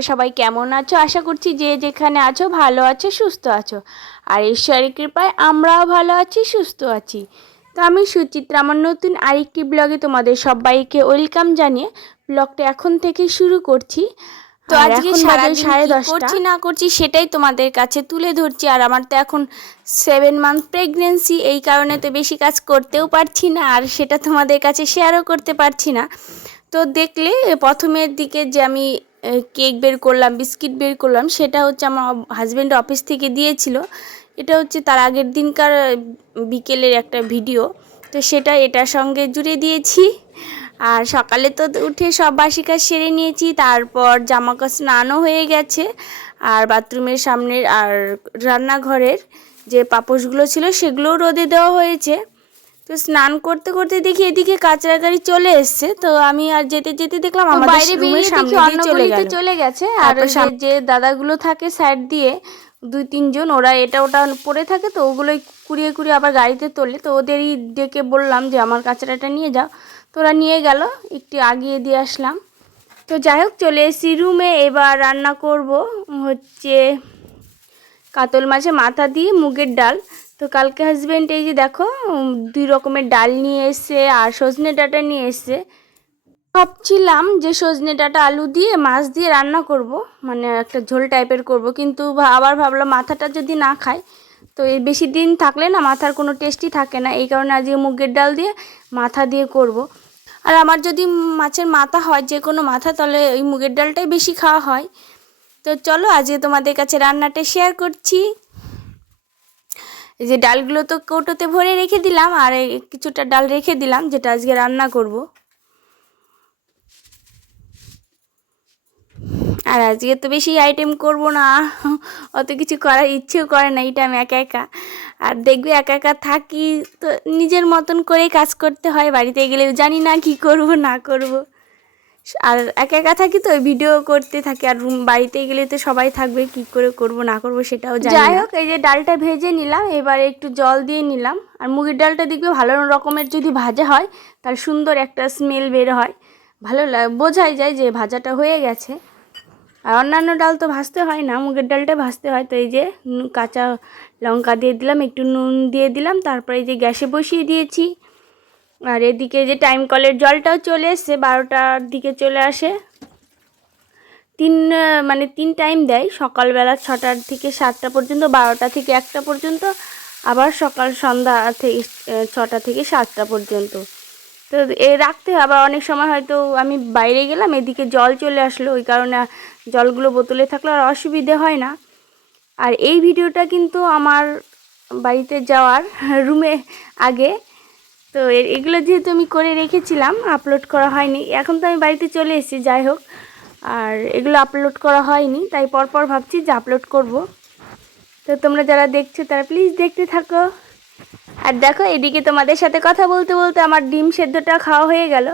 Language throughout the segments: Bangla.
তোমরা সবাই কেমন আছো? আশা করছি যে যেখানে আছো ভালো আছো সুস্থ আছো। আর ঈশ্বরের কৃপায় আমরাও ভালো আছি সুস্থ আছি। তো আমি সুচিত্রা আমার নতুন আরেকটি ব্লগে তোমাদের সবাইকে ওয়েলকাম জানিয়ে ব্লগটা এখন থেকে শুরু করছি। তো আজকে সাড়ে সাড়ে কি দশটা। করছি না করছি সেটাই তোমাদের কাছে তুলে ধরছি। আর আমার তো এখন সেভেন মান্থ প্রেগনেন্সি এই কারণে তো বেশি কাজ করতেও পারছি না আর সেটা তোমাদের কাছে শেয়ারও করতে পারছি না। তো দেখলে প্রথমের দিকে যে আমি কেক বের করলাম, বিস্কিট বের করলাম, সেটা হচ্ছে আমার হাজব্যান্ড অফিস থেকে দিয়েছিল। এটা হচ্ছে তার আগের দিনকার বিকেলের একটা ভিডিও। তো সেটা এটার সঙ্গে জুড়ে দিয়েছি। আর সকালে তো উঠে সব বাসি কাজ সেরে নিয়েছি, তারপর জামা কাপড় স্নানও হয়ে গেছে। আর বাথরুমের সামনের আর রান্নাঘরের যে পাপোশগুলো ছিল, সেগুলোও রোদে দেওয়া হয়েছে। তো স্নান করতে করতে দেখি এদিকে কাঁচরা গাড়ি চলে এসছে। তো আমি আর যেতে যেতে দেখলাম আমাদের বাইরে রুমের সামনে দিয়ে চলে গেল। চলে গেছে আর যে দাদাগুলো থাকে সাইড দিয়ে দুই তিনজন ওরা এটা ওটা পড়ে থাকে তো ওগুলোই কুড়িয়ে কুড়িয়ে আবার গাড়িতে তোলে। তো ওদেরই ডেকে বললাম যে আমার কাঁচরাটা নিয়ে যাও। তো ওরা নিয়ে গেল একটু আগিয়ে দিয়ে আসলাম। তো যাই হোক চলে এসেছি রুমে এবার রান্না করব হচ্ছে কাতল মাছে মাথা দিয়ে মুগের ডাল। তো কালকে হাজব্যান্ড এই যে দেখো দুই রকমের ডাল নিয়ে এসছে আর সজনে ডাঁটা নিয়ে এসছে। ভাবছিলাম যে সজনে ডাঁটা আলু দিয়ে, মাছ দিয়ে রান্না করব মানে একটা ঝোল টাইপের করব, কিন্তু আবার ভাবলাম মাথাটা যদি না খায় তো এই বেশি দিন থাকলে না মাথার কোনো টেস্টই থাকে না, এই কারণে আজকে মুগের ডাল দিয়ে মাথা দিয়ে করব। আর আমার যদি মাছের মাথা হয়, যে কোনো মাথা, তাহলে ওই মুগের ডালটাই বেশি খাওয়া হয়। তো চলো আজকে তোমাদের কাছে রান্নাটা শেয়ার করছি। এই যে ডালগুলো তো কৌটোতে ভরে রেখে দিলাম, আর কিছুটা ডাল রেখে দিলাম, যেটা আজকে রান্না করব। আর আজকে তো বেশি আইটেম করব না, অত কিছু করার ইচ্ছেও করে না এটা আমি একা একা। আর দেখবে একা একা থাকি, তো নিজের মতন করেই কাজ করতে হয়, বাড়িতে গেলে জানি না কি করব, না করব। আর একা একা থাকি তো ভিডিও করতে থাকি। আর রুম বাড়িতে গেলে তো সবাই থাকবে কি করে করব না করব সেটাও জানি যাই হোক এই যে ডালটা ভেজে নিলাম এবারে একটু জল দিয়ে নিলাম। আর মুগের ডালটা দেখবে ভালো রকমের যদি ভাজা হয় তার সুন্দর একটা স্মেল বের হয়। ভালো বোঝাই যায় যে ভাজাটা হয়ে গেছে। আর অন্যান্য ডাল তো ভাজতে হয় না মুগের ডালটা ভাজতে হয়। তো এই যে কাঁচা লঙ্কা দিয়ে দিলাম একটু নুন দিয়ে দিলাম। তারপরে এই যে গ্যাসে বসিয়ে দিয়েছি। আর এদিকে যে টাইম কলের জলটাও চলে এসছে, বারোটার দিকে চলে আসে। তিন মানে তিন টাইম দেয়, সকালবেলা ছটার থেকে সাতটা পর্যন্ত, বারোটা থেকে একটা পর্যন্ত, আবার সকাল সন্ধ্যা থেকে ছটা থেকে সাতটা পর্যন্ত। তো এ, রাখতে আবার অনেক সময় হয়তো আমি বাইরে গেলাম, এদিকে জল চলে আসলো, ওই কারণে জলগুলো বোতলে থাকলে আর অসুবিধে হয় না। আর এই ভিডিওটা কিন্তু আমার বাড়িতে যাওয়ার রুমে আগে তো এগুলো যেহেতু আমি করে রেখেছিলাম আপলোড করা হয়নি। এখন তো আমি বাড়িতে চলে এসেছি, যাই হোক। আর এগুলো আপলোড করা হয়নি, তাই পরপর ভাবছি যে আপলোড করব। তো তোমরা যারা দেখছ, তারা প্লিজ দেখতে থাকো। আর দেখো, এদিকে তোমাদের সাথে কথা বলতে বলতে আমার ডিম সেদ্ধটা খাওয়া হয়ে গেল।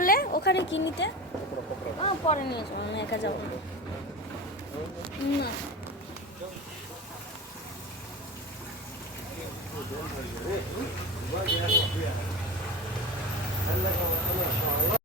বললে ওখানে কি নিতে? পরে নিয়ে যাব আমি একা যাব না।